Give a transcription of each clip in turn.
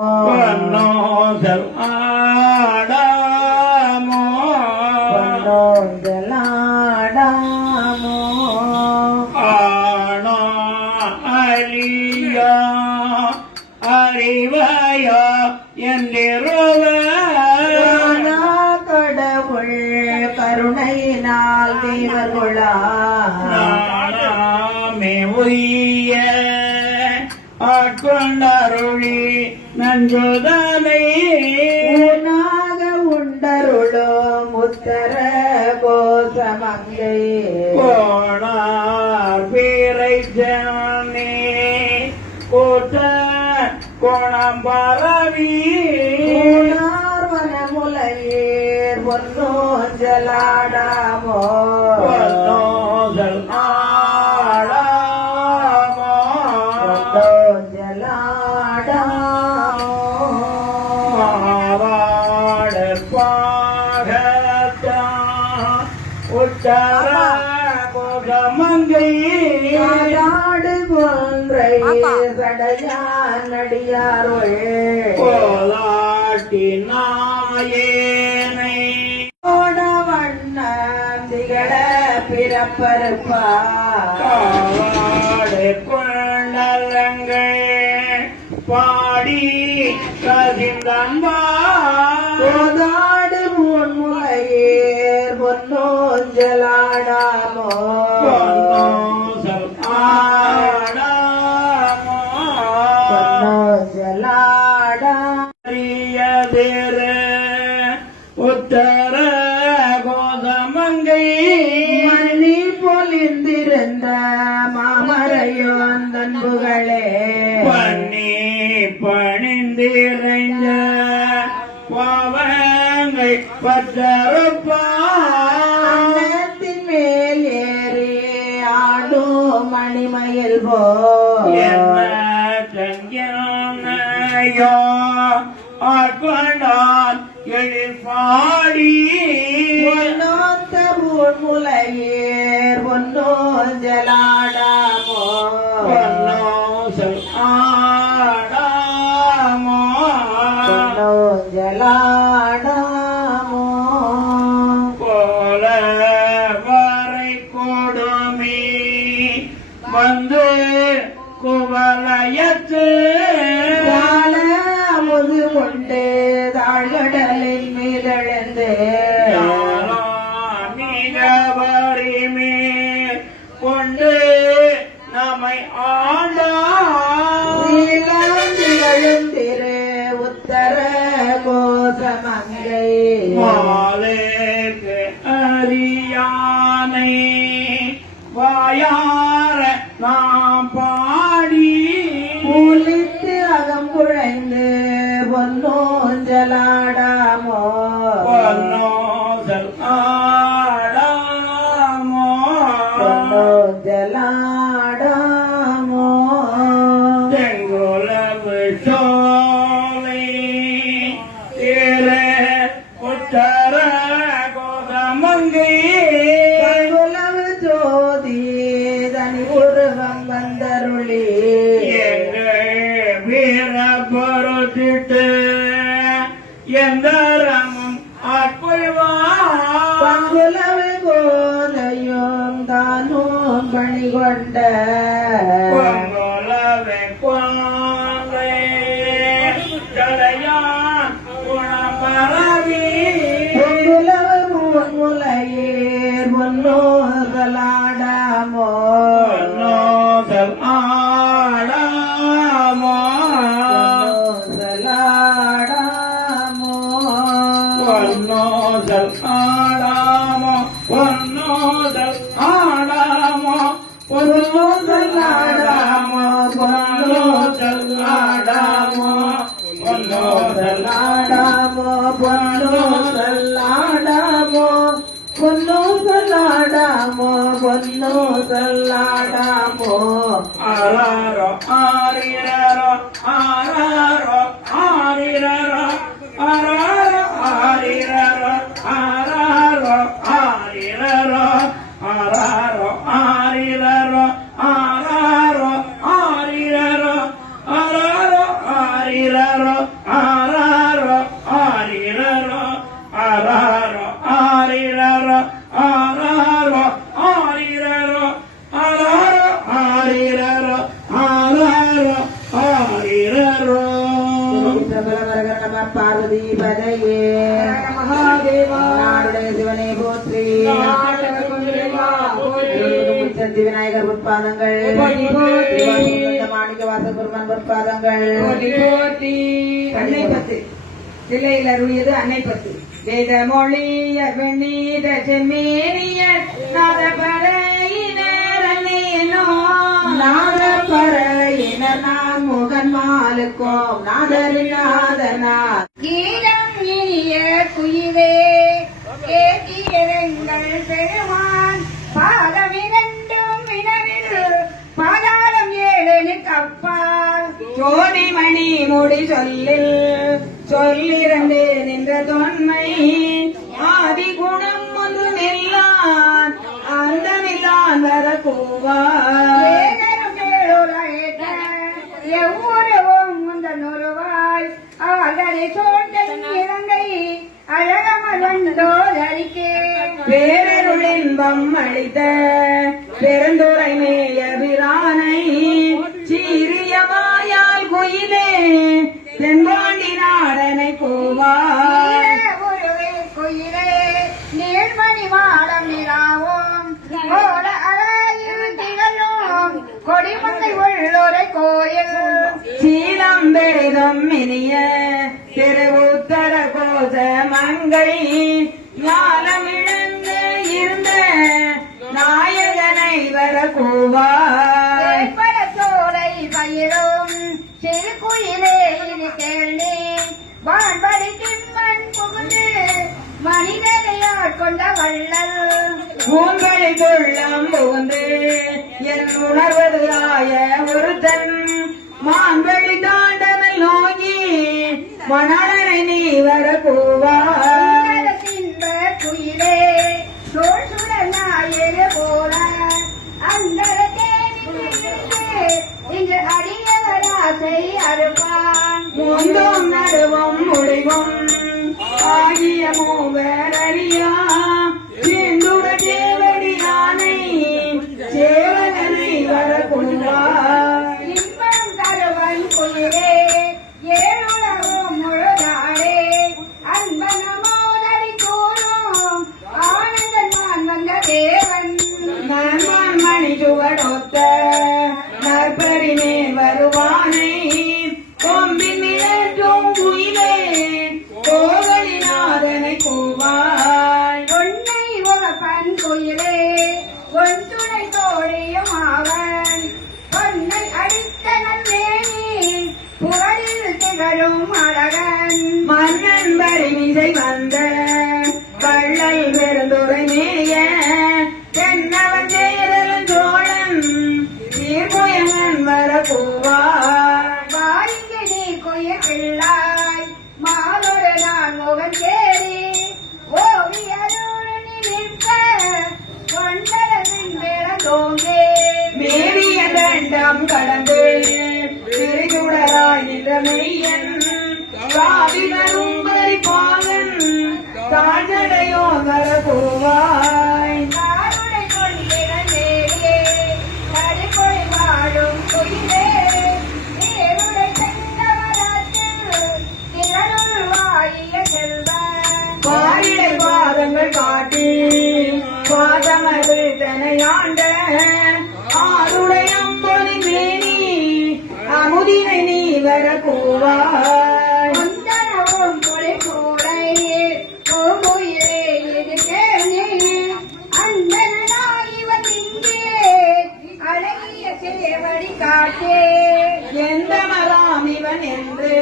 பொன்னோதல் ஆடாமோ பொன்னோதல் ஆடாமோ ஆனோ அலியா அறிவாயோ என்றிருவ கடவுள் கருணையினால் தேவர்களா நாமே உய்ய ஆட்கொண்டருளி நஞ்சுதனை உணாக உண்டருளும் உத்தர கோசமங்கை கோணார் பீரை ஜனே கூட்ட கோணம் பரவி வனமுலையேர் பொன்னோஞ்சலாடாமோ பொன்னோதல் ஆடாமோ மாவாட பாகத்தா உத்தர கோகமங்கை நாடு கொன்றை சடையானடியாரோள் கோலாட்டி நாயேனை வண்ண திகழ பிறப்பருப்பா காவாடு கொண்டலங்கள் பாடி கசிந்தம்பா கோதாடு முன்முலையேர் பொன்னோஞ்சலாடாமோ பொன்னோசல் ஆடாமோ பொன்னோஞ்சலாடா அறியதிரு உத்தர கோதமங்கை மணி பொலிந்திருந்த மாமரையோன் தன்புகளே பண்ணி பணிந்திரைஞ்ச பாவங்கை பற்றறுப்பான் மேல் ஏறி ஆடும் மணிமயில் போ என்ன சங்கியோ ஆட்கொண்டான் எழிற்பாடி பொன்னோத்த முலையேர் பொன்னோஞ்சலாடாமோ பொன்னோசல் ஆடாமோ பொன்னோஞ்சலாடாமோ போல வரை கொடுமி வந்து குவலயத்து அமுது கொண்டு தாழ்கடலின் மீதெழுந்து மிகவரிமே கொண்டு நம்மை ஆண்டாந்திரு உத்தர கோசமங்கை மாலேக்கு அறியானை வாயார நாம் பாடி புலித்து அகம் குழைந்து பொன்னோஞ்சலாடாமோ பொன்னோதல் ஆடாமோ பொன்னோஞ்சலாடாமோ செங்குலவு சோலை திரு உத்தர கோதமங்கை குலவு ஜோதி தனி உருவம் வந்தருளி எங்கள் வீர பொருத்திட்டு எந்தரமும் ஆட்கொள்வார் பங்குலவு கோதையும் தானும் பணி கொண்ட பொங்குலவை கொங்கை ஜடையான் குணபரவி பொங்குலவு முலையேர் பொன்னோதலாடாமோ பொன்னோதல் ஆடாமோ பொன்னோதலாடாமோ பொன்னோதல் ஆடாமோ பொன்னோதல் ஆடாமோ பொன்னோதல் ஆடாமோ பொன்னோதல் ஆடாமோ பொன்னோதல் ஆடாமோ பொன்னோதலாடாமோ பொன்னோதலாடாமோ பொன்னோதலாடாமோ ஆராரோ ஆரிரரோ ஆராரோ ஆரிரரோ ஆராரோ ஆரிரரோ ஆராரோ ஆரிரரோ ஆராரோ ஆரிரரோ ஆராரோ ஆரிரரோ ஆராரோ ஆரிரரோ ஆராரோ ஆரிரரோ ஆராரோ ஆரிரரோ ஆராரோ ஆரிரரோ ஆராரோ ஆரிரரோ ஆராரோ ஆரிரரோ. பார்வதி பதையே மகாதேவா நாடுடைய சிவனே போற்றி சக்தி விநாயகர் பொற்பாதங்கள் மாணிக்க வாச குருமன் பொற்பாதங்கள் அன்னை பத்து சிலையில் அருளியது அன்னை பத்து. வேதமொழிய வெண்ணீத செம்மேனியர் நாதபரையினர் அன்னையனோ நாதப்பறையினர் நான் முகன் மாலுக்கோம் நாதரிநாதனார் கீதம் இனிய குயிலே கேட்டியங்கள் பெருமான் பாதம் இரண்டும் வினவில் பாதாளம் ஏழு கப்பால் ஜோதிமணி முடி சொல்லில் சொல்லிரண்டு நின்ற தொன்மை ஆதி குணம் ஒன்றுமில்லான் அந்தமில்லான் வர கூவாய் எவ்வொருவும் முந்தன் ஒருவாய் ஆகரை சோட்டன் இலங்கை அழகமர் வந்தோதரிக்கே பேரருளின்பம் அளித்த பெருந்துரை மேய பிரானை சீரிய வாயால் குயிலே தென்பாண்டி நாடனை கூவாய் குயிலே நீர்மணி மாடம் நிலாவோம் கோல அழகில் திகழும் கொடிமங்கை உள்ளொரு கோயில் சீலம் பெரிதும் இனிய திருவுத்தர கோச மங்கை ஞானமிழந்து இருந்த நாயகனை வர கூவாய் சோலை பயிரும் சிறு குயிலே இது கேள்வி வான்படி கிம்மன் புகுந்து மனிதரையாட் கொண்ட வள்ளல் உங்களை கொள்ளம் புகுந்து என் உணர்வது ஆய ஒருத்தன் மான்வழி தாண்டமல் நோக்கி மணலை நீ வர கூவாய் குயிலே தோல் சுடர் நாயரு போல அந்த இங்கு அடியவராசை அறுப்பான் முந்தும் நடுவும் முடிவும் ஆகிய மூவர் அறியா சிந்துர தேவடி யானை சேவகனை வர கொள்வார் இன்பம் தருவன் குயிலே ஏழுலகும் முழுதாரே அன்பனமோதரி கூறும் ஆனந்தன் நான் வந்த தேவன் நான் மணி சுவடொத்த நற்பரி மேல் வருவானை கொம்பின் நிழற்றும் குயிலே கோவலிநாதனை கூவாய் உன்னை உகப்பன் குயிலே உன் துணை தோழியும் அவன் பொன்னை அடித்த நல்வேணி புகழில் திகழும் அழகன் மன்னன் வரிமிசை வந்த வள்ளல் பெருந்துரை மேய தென்னவன் சேரலும் சோழன் சீர்குயன் வர கூவாய் வாரிங்கி நீ குய பிள்ளாய் மாலொரு நான் முகன் சேரி ஓவியரோடு நீ நிற்க கொண்டரவின் விளங்கோங்கே மேவிய தண்டம் கடந்து திரிகுடராய் நின்ற மெய்யன் சாதினரும் பரிபாலன் தாழ்நடையோ வர கூவாய் நாடுடை கொண்டிட நேரியே கடிப்பொழி வாழும் குயிலே நேருடை சென்றவராற்றில் திகழுள் வாழிய செல்வன் பாரிடை பாதங்கள் காட்டி பாதமது தனையாண்ட ஆருடையம் பொலி மேனி அமுதினை நீ வர கூவாய் முந்தனவும் பொலி கூடை பூங்குயிலே இது கேணி அந்தனாய் இவன் இங்கே அழகிய சேவடி காட்டே எந்த மலாம் இவன் என்று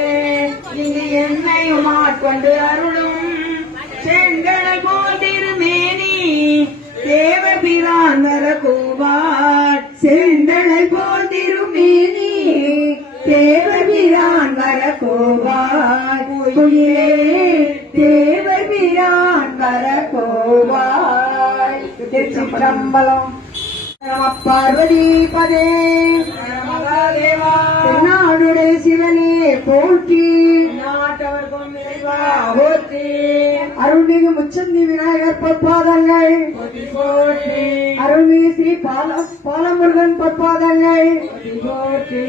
இங்கு என்னையும் ஆட்கொண்டு அருளும் செங்கடல் போல் திருமேனி தேவபிரான் வர கூவார் செந்தழல் போல் திருமேனி தேவபிரான் வர கூவார் குயிலே தேவபிரான் வர கூவார் சிற்றம்பலம் பார்வதி பதே நாடுடைய சிவனே போற்றி அமர்க்கும் இறைவா போற்றி அருள்மிகு முச்சந்தி விநாயகர் பொற்பாதங்கள் போற்றி போற்றி அருள்மிகு ஸ்ரீ பாலமுருகன் பொற்பாதங்கள் போற்றி